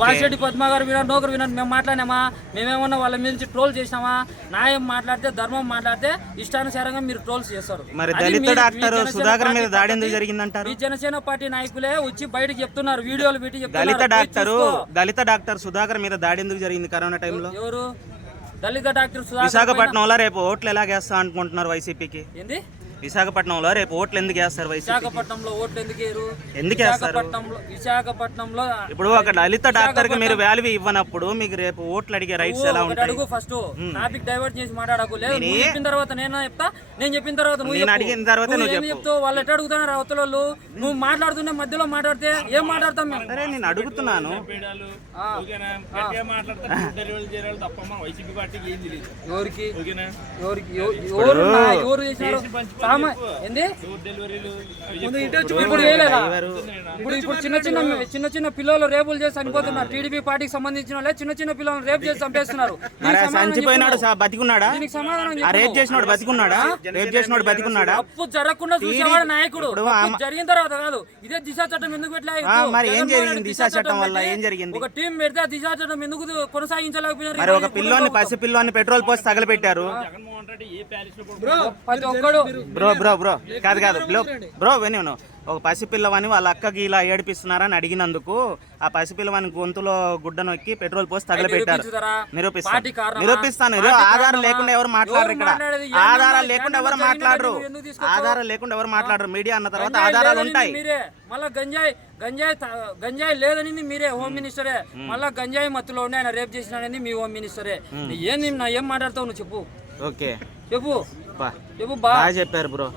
వాసిరెడ్డి పద్మ గారు వినరు, నోకరు వినరు. మేము మాట్లాడినామా? మేమేమన్నా వాళ్ళ మీద ట్రోల్ చేసినామా? న్యాయం మాట్లాడితే, ధర్మం మాట్లాడితే ఇష్టానుసారంగా మీరు ట్రోల్స్ చేస్తారు. మరి దళిత డాక్టర్ సుధాకర్ మీద దాడి ఎందుకు జరిగిందంటారు? ఈ జనసేన పార్టీ నాయకులే వచ్చి బయటకు చెప్తున్నారు, వీడియోలు పెట్టి చెప్తున్నారు. దళిత డాక్టర్ సుధాకర్ మీద దాడి ఎందుకు జరిగింది కరోనా టైంలో? ఎవరు దళిత డాక్టర్ సుధాకర్? విశాఖపట్నంలో రేపు ఓట్లు ఎలాగేస్తా అనుకుంటున్నారు వైసీపీకి? ఏంది విశాఖపట్నంలో రేపు ఓట్లు ఎందుకు వేస్తారు? విశాఖపట్నంలో ఓట్లు ఎందుకు వేస్తారు? విశాఖపట్నంలో ఇప్పుడు ఒక దళిత డాక్టర్ కి మీరు వాల్యూ ఇవ్వనప్పుడు మీకు రేపు ఓట్లు అడిగే రైట్స్ ఎలా ఉంటాయి? అడుగు ఫస్ట్ టాపిక్ డైవర్ట్ చేసి మాట్లాడకు. లేదు నువ్వు చెప్పిన తర్వాత నేను చెప్తా, నేను చెప్పిన తర్వాత నేను అడిగిన తర్వాత నువ్వు చెప్తావు. వాళ్ళు ఎట్లా అడుగుతున్నారు అవతల వాళ్ళు? నువ్వు మాట్లాడుతున్నా మధ్యలో మాట్లాడితే ఏం మాట్లాడతాం మేము? సరే నేను అడుగుతున్నాను. ఎవరికి ఎవరు చేసినారు? ఇప్పుడు చిన్న చిన్న పిల్లలు రేపులు చేసి చనిపోతున్నారు. టీడీపీ పార్టీకి సంబంధించిన వాళ్ళే చిన్న చిన్న పిల్లలు రేపు చేసి చంపేస్తున్నారు. చనిపోయినాడు బతికున్నాడా? దీనికి సమాధానం రేప్ చేసినోడు బతికున్నాడా? రేప్ చేసినోడు బతికున్నాడా? తప్పు జరగకుండా చూసేవాడు నాయకుడు. జరిగిన తర్వాత కాదు. ఇదే దిశ చట్టం ఎందుకు పెట్టలేదు? మరి ఏం జరిగింది? దిశ చట్టం వల్ల ఏం జరిగింది? ఒక టీం పెడితే దిశ చట్టం ఎందుకు కొనసాగించలేకపోయినారు? మరి ఒక పిల్లోని పసి పిల్లోని పెట్రోల్ పోసి తగలబెట్టారు. బ్రో కాదు బ్రో విను. ఒక పసిపిల్లవాని వాళ్ళ అక్కకి ఇలా ఏడిపిస్తున్నారని అడిగినందుకు ఆ పసిపిల్లవాని గొంతులో గుడ్డ నొక్కి పెట్రోల్ పోసి తగలబెట్టారు. నిరూపిస్తాను. ఆధారం లేకుండా ఎవరు మాట్లాడరు ఇక్కడ. ఆధారాలు లేకుండా ఎవరు మాట్లాడరు. మీడియా అన్న తర్వాత ఆధారాలు ఉంటాయి. మళ్ళా గంజాయి లేదని మీరే హోమ్ మినిస్టరే. మళ్ళా గంజాయి మత్తులో ఉండి ఆయన రేప్ చేసినాడని మీ హోమ్ మినిస్టరే. ఏం మాట్లాడతావు నువ్వు? చెప్పు. ఓకే చెప్పు బాగా చెప్పారు బ్రో.